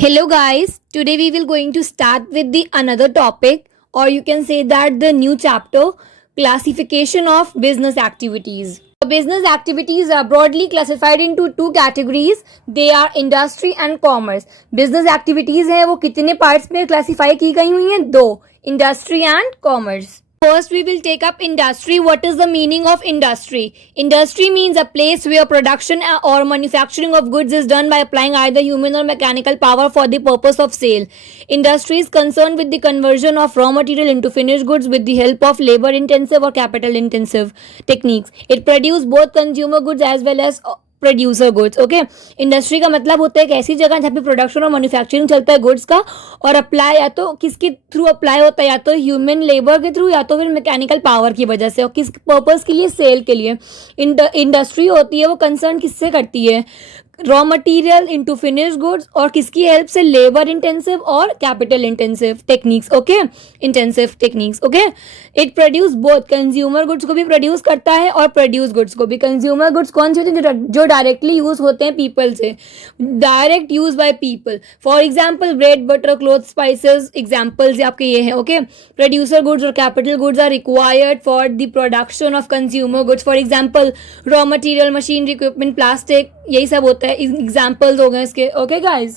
Hello guys, today we will going to start with the another topic, or you can say that the new chapter, classification of business activities. Business activities are broadly classified into two categories. They are industry and commerce. Business activities हैं वो कितने parts में classify की गई हुई हैं? दो, industry and commerce. First, we will take up industry. What is the meaning of industry? Industry means a place where production or manufacturing of goods is done by applying either human or mechanical power for the purpose of sale. Industry is concerned with the conversion of raw material into finished goods with the help of labor-intensive or capital-intensive techniques. It produces both consumer goods as well as producer goods. Okay, industry का मतलब होता है एक ऐसी जगह जहाँ पे production और मैन्युफैक्चरिंग चलता है गुड्स का, और अप्लाई या तो किसके थ्रू अप्लाई होता है, या तो ह्यूमन लेबर के थ्रू या तो फिर मैकेनिकल पावर की वजह से, और किस पर्पस के लिए, सेल के लिए. इंडस्ट्री होती है वो कंसर्न किससे करती है, raw material into finish goods, और किसकी हेल्प से, लेबर इंटेंसिव और capital intensive techniques. Okay, intensive techniques. Okay, it produce both, consumer goods को भी प्रोड्यूस करता है और प्रोड्यूस गुड्स को भी. कंज्यूमर गुड्स कौन से होते हैं, जो डायरेक्टली यूज होते हैं पीपल से, direct use by people. For example bread, butter, cloth, spices, examples आपके ये हैं. ओके, प्रोड्यूसर गुड्स और capital goods are required for the production of consumer goods. For example raw material, machinery, equipment, plastic, यही सब होता है. Examples हो गए इसके. Okay guys,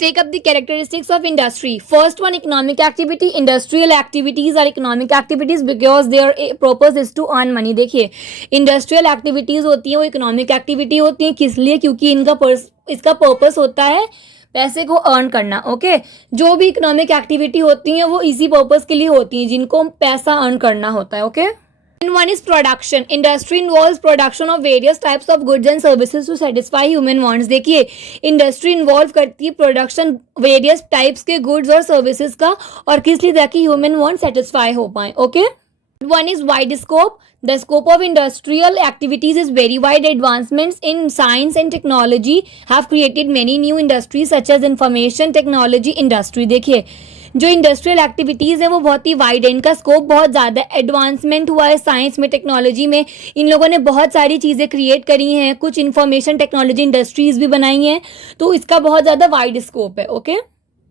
take up the characteristics of industry. First one, economic activity. Industrial activities are economic activities because their purpose is to earn money. देखिए, industrial activities होती हैं वो economic activity होती हैं. किस लिए? क्योंकि इसका purpose होता है पैसे को अर्न करना. ओके, जो भी इकोनॉमिक एक्टिविटी होती हैं वो इसी पर्पस के लिए होती हैं, जिनको पैसा अर्न करना होता है. Okay, one is production. Industry involves production of various types of goods and services to satisfy human wants. देखिए, इंडस्ट्री इन्वॉल्व करती है प्रोडक्शन वेरियस टाइप्स के गुड्स और सर्विसेज का, और किस लिए, ताकि ह्यूमन वांट सेटिस्फाई हो पाए. Okay, one is wide scope. The scope of industrial activities is very wide. Advancements in science and technology have created many new industries such as information technology industry. देखिए, जो industrial activities है वो बहुत ही wide है, इनका scope बहुत ज़्यादा है. एडवांसमेंट हुआ है साइंस में, टेक्नोलॉजी में, इन लोगों ने बहुत सारी चीज़ें क्रिएट करी हैं, कुछ इंफॉर्मेशन टेक्नोलॉजी इंडस्ट्रीज़ भी बनाई हैं, तो इसका बहुत ज़्यादा वाइड स्कोप है. Okay,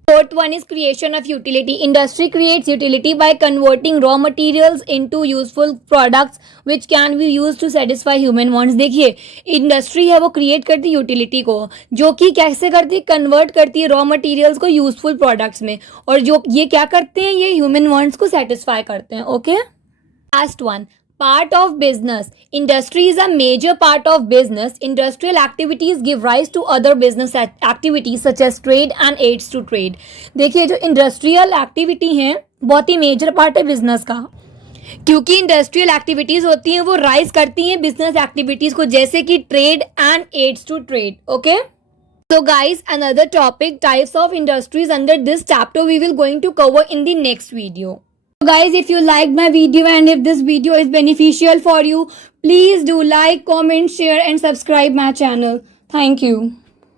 fourth one is creation of utility. Industry creates utility by converting raw materials into useful products which can be used to satisfy human wants. देखिए, इंडस्ट्री है वो क्रिएट करती है यूटिलिटी को, जो कि कैसे करती है, कन्वर्ट करती है रॉ मटेरियल्स को यूजफुल प्रोडक्ट्स में, और जो ये क्या करते हैं, ये ह्यूमन वांट्स को सेटिस्फाई करते हैं. Okay, last one, part of business. Industry is a major part of business. Industrial activities give rise to other business activities such as trade and aids to trade. देखिए, जो industrial activity हैं बहुत ही major part है business का, क्योंकि industrial activities होती हैं वो राइज करती हैं बिजनेस एक्टिविटीज को, जैसे कि trade and aids to trade. Okay, so guys, another topic, types of industries under this chapter we will going to cover in the next video. So guys, if you liked my video and if this video is beneficial for you, please do like, comment, share and subscribe my channel. Thank you.